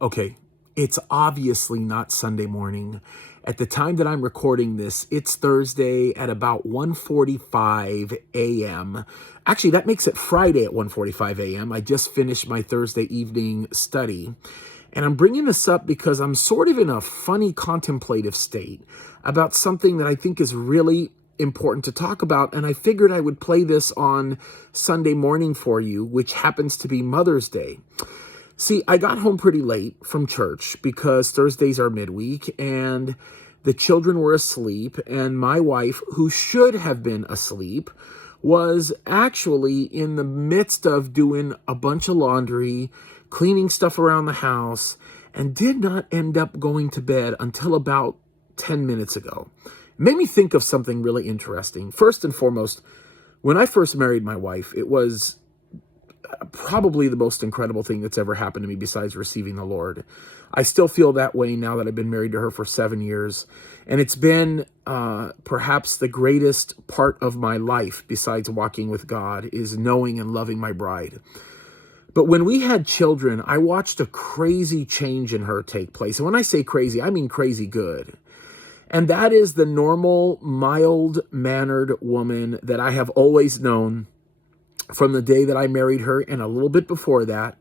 Okay, it's obviously not Sunday morning. At the time that I'm recording this, it's Thursday at about 1:45 a.m. Actually, that makes it Friday at 1:45 a.m. I just finished my Thursday evening study. And I'm bringing this up because I'm sort of in a funny contemplative state about something that I think is really important to talk about. And I figured I would play this on Sunday morning for you, which happens to be Mother's Day. See, I got home pretty late from church because Thursdays are midweek and the children were asleep, and my wife, who should have been asleep, was actually in the midst of doing a bunch of laundry, cleaning stuff around the house, and did not end up going to bed until about 10 minutes ago. It made me think of something really interesting. First and foremost, when I first married my wife, it was probably the most incredible thing that's ever happened to me besides receiving the Lord. I still feel that way now that I've been married to her for 7 years. And it's been perhaps the greatest part of my life besides walking with God is knowing and loving my bride. But when we had children, I watched a crazy change in her take place. And when I say crazy, I mean crazy good. And that is the normal, mild-mannered woman that I have always known from the day that I married her and a little bit before that,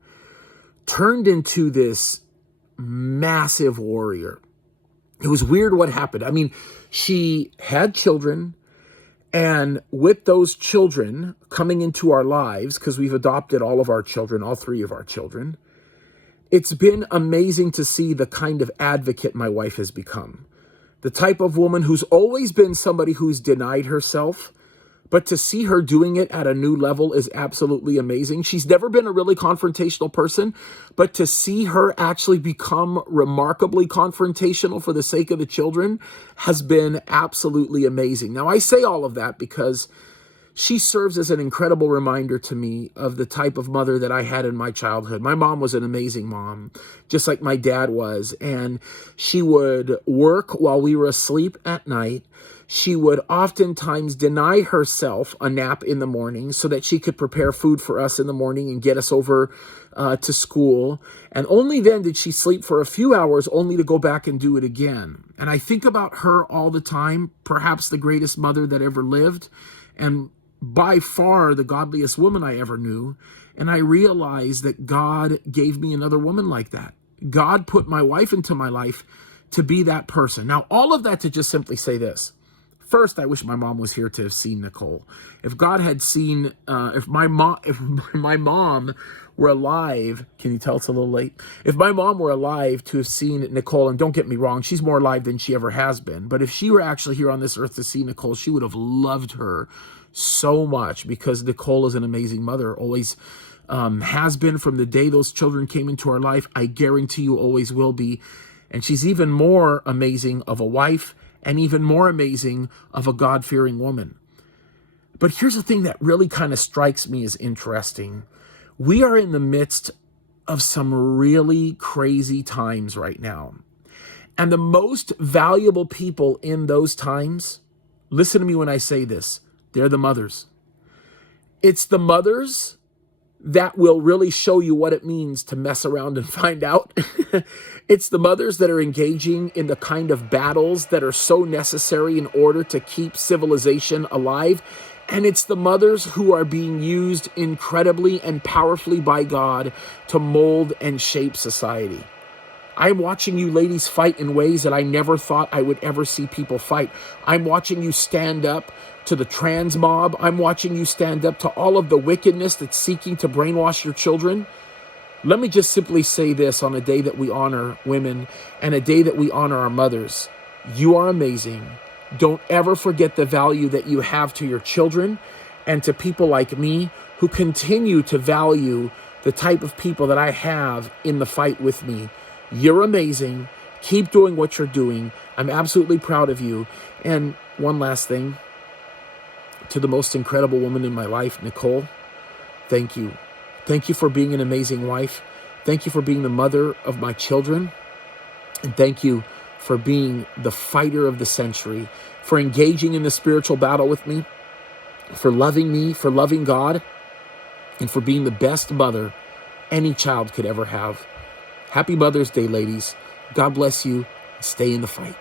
turned into this massive warrior. It was weird what happened. I mean, she had children, and with those children coming into our lives, because we've adopted all of our children, all three of our children, it's been amazing to see the kind of advocate my wife has become. The type of woman who's always been somebody who's denied herself, but to see her doing it at a new level is absolutely amazing. She's never been a really confrontational person, but to see her actually become remarkably confrontational for the sake of the children has been absolutely amazing. Now, I say all of that because she serves as an incredible reminder to me of the type of mother that I had in my childhood. My mom was an amazing mom, just like my dad was, and she would work while we were asleep at night. She would oftentimes deny herself a nap in the morning so that she could prepare food for us in the morning and get us over to school. And only then did she sleep for a few hours, only to go back and do it again. And I think about her all the time, perhaps the greatest mother that ever lived, and by far the godliest woman I ever knew. And I realized that God gave me another woman like that. God put my wife into my life to be that person. Now, all of that to just simply say this. First, I wish my mom was here to have seen Nicole. If God had seen, if my mom were alive, can you tell it's a little late? If my mom were alive to have seen Nicole, and don't get me wrong, she's more alive than she ever has been. But if she were actually here on this earth to see Nicole, she would have loved her so much because Nicole is an amazing mother, always has been from the day those children came into our life. I guarantee you always will be. And she's even more amazing of a wife and even more amazing of a God-fearing woman. But here's the thing that really kind of strikes me as interesting. We are in the midst of some really crazy times right now. And the most valuable people in those times, listen to me when I say this, they're the mothers. It's the mothers that will really show you what it means to mess around and find out. It's the mothers that are engaging in the kind of battles that are so necessary in order to keep civilization alive. And it's the mothers who are being used incredibly and powerfully by God to mold and shape society. I'm watching you ladies fight in ways that I never thought I would ever see people fight. I'm watching you stand up to the trans mob. I'm watching you stand up to all of the wickedness that's seeking to brainwash your children. Let me just simply say this on a day that we honor women and a day that we honor our mothers. You are amazing. Don't ever forget the value that you have to your children and to people like me who continue to value the type of people that I have in the fight with me. You're amazing. Keep doing what you're doing. I'm absolutely proud of you. And one last thing. To the most incredible woman in my life, Nicole, thank you. Thank you for being an amazing wife. Thank you for being the mother of my children. And thank you for being the fighter of the century, for engaging in the spiritual battle with me, for loving God, and for being the best mother any child could ever have. Happy Mother's Day, ladies. God bless you. Stay in the fight.